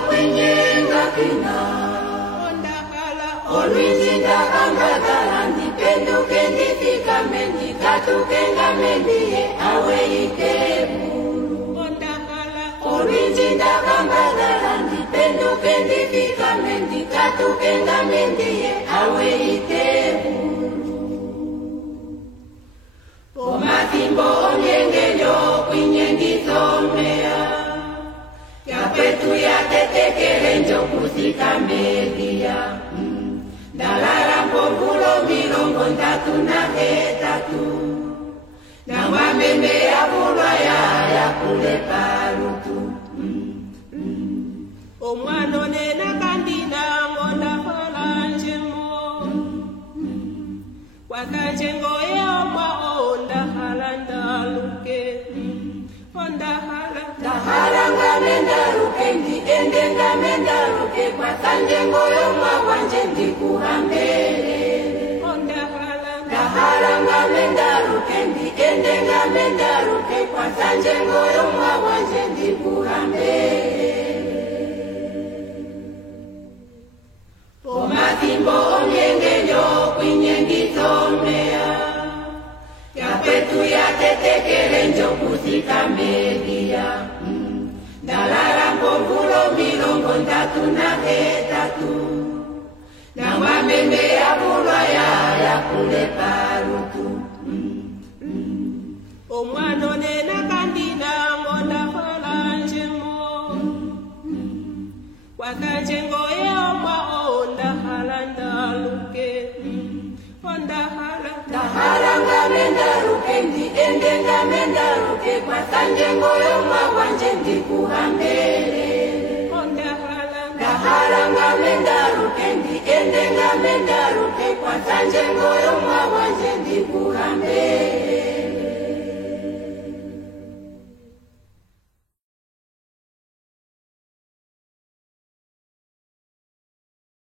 kwenyenga kina Olwizinda kangadala ndipenduke ndifika mendi katuke ngamendiye awe ikebulu Olwizinda kangadala ndipenduke ndifika mendi katuke ngamendiye awe ikebulu Pomathimbo onyengelyo kwinyengizomea Yapetu yatetekele njokusika media Dalara mpovulo milongo ndatu na hetatu Na wameme ya vulwa ya kule parutu Omwano nena kandina ngonda falanjemo Wakajengo ya omwa onda halanda luke Onda halanda Haranga mendaruke ndi ende nga mendaruke Kwa sanjengo yomwa wanje ndi kuhambele Onda halanda Haranga mendaruke ndi ende nga mendaruke Kwa sanjengo yomwa wanje ndi kuhambele Pomathimbo onyengelyo kwinyengizomea Yapetu yatetekele njokusika media Dalara mpovulo milongo ndatu na hetatu Na wameme ya vulwa ya kule parutu Omwano nena kandina ngonda falanjemo Wakajengo ya omwa onda halanda luke Onda halanda Haranga mendaruke ndi ende nga mendaruke Kwa sanjengo yomwa wanje ndi kuhambele Onda halanda Haranga mendaruke ndi ende nga mendaruke Kwa sanjengo yomwa wanje ndi